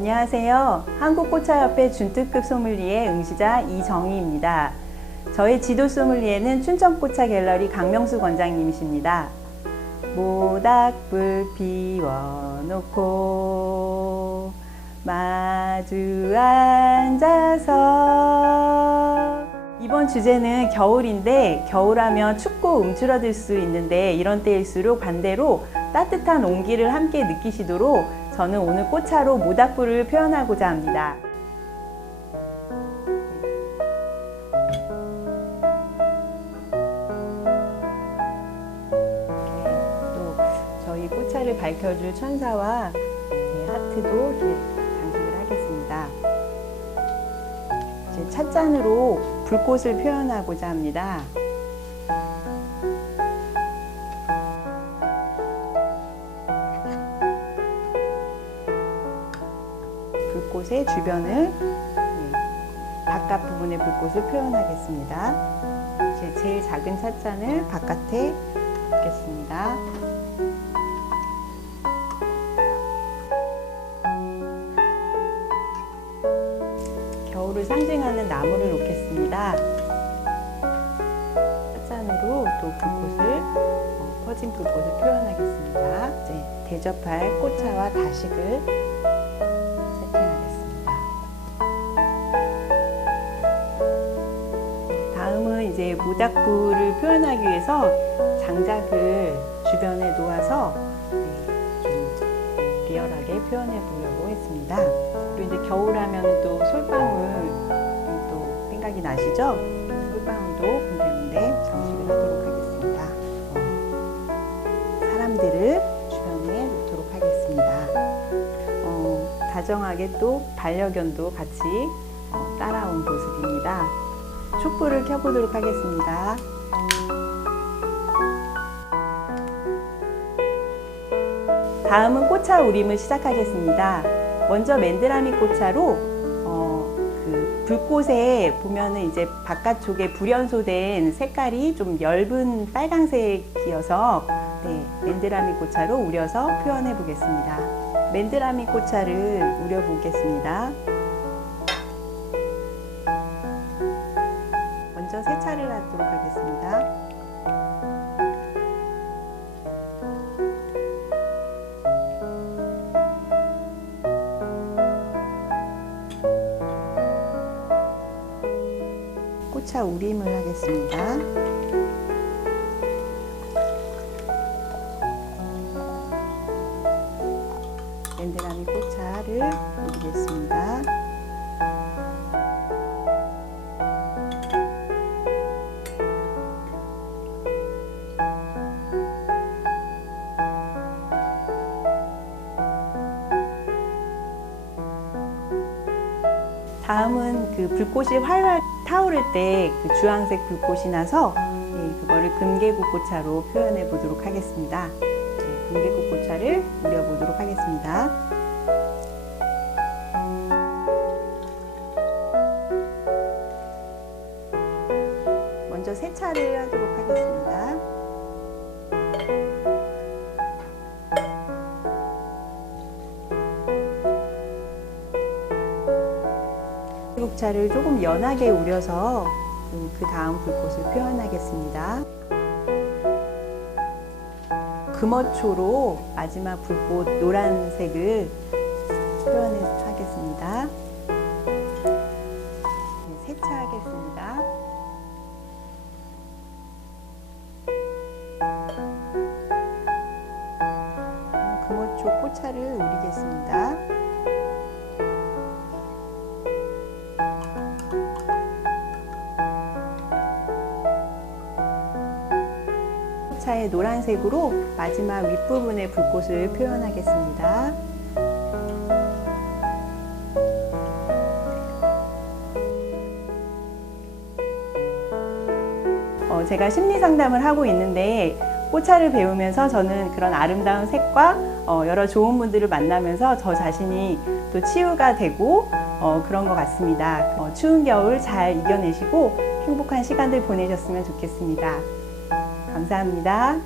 안녕하세요. 한국꽃차협회 준특급 소믈리에 응시자 이정희입니다. 저의 지도 소믈리에는 춘천꽃차 갤러리 강명수 권장님이십니다. 모닥불 피워놓고 마주 앉아서. 이번 주제는 겨울인데, 겨울하면 춥고 움츠러들 수 있는데 이런 때일수록 반대로 따뜻한 온기를 함께 느끼시도록 저는 오늘 꽃차로 모닥불을 표현하고자 합니다. 또 저희 꽃차를 밝혀줄 천사와 하트도 이렇게 장식을 하겠습니다. 이제 찻잔으로 불꽃을 표현하고자 합니다. 불꽃의 주변을, 바깥 부분의 불꽃을 표현하겠습니다. 이제 제일 작은 찻잔을 바깥에 놓겠습니다. 겨울을 상징하는 나무를 놓겠습니다. 찻잔으로 또 불꽃을, 퍼진 불꽃을 표현하겠습니다. 이제 대접할 꽃차와 다식을 이제 모닥불을 표현하기 위해서 장작을 주변에 놓아서 좀 리얼하게 표현해 보려고 했습니다. 그리고 이제 겨울하면 또 솔방울 또 생각이 나시죠? 솔방울도 군데군데 장식을 하도록 하겠습니다. 사람들을 주변에 놓도록 하겠습니다. 다정하게 또 반려견도 같이 따라온 모습입니다. 촛불을 켜보도록 하겠습니다. 다음은 꽃차 우림을 시작하겠습니다. 먼저 맨드라미 꽃차로 그 불꽃에 보면은 이제 바깥쪽에 불연소된 색깔이 좀 엷은 빨강색이어서 맨드라미 꽃차로 우려서 표현해 보겠습니다. 맨드라미 꽃차를 우려 보겠습니다. 먼저 세차를 하도록 하겠습니다. 꽃차 우림을 하겠습니다. 맨드라미 꽃차를 우리겠습니다. 다음은 그 불꽃이 활활 타오를 때 그 주황색 불꽃이 나서 그거를 금계국 꽃차로 표현해 보도록 하겠습니다. 금계국 꽃차를 우려 보도록 하겠습니다. 먼저 세차를 하도록 하겠습니다. 국차를 조금 연하게 우려서 그 다음 불꽃을 표현하겠습니다. 금어초로 마지막 불꽃 노란색을 표현하겠습니다. 세차하겠습니다. 금어초 꽃차를 우리겠습니다. 꽃차의 노란색으로 마지막 윗부분의 불꽃을 표현하겠습니다. 제가 심리 상담을 하고 있는데 꽃차를 배우면서 저는 그런 아름다운 색과 여러 좋은 분들을 만나면서 저 자신이 또 치유가 되고 그런 것 같습니다. 추운 겨울 잘 이겨내시고 행복한 시간들 보내셨으면 좋겠습니다. 감사합니다.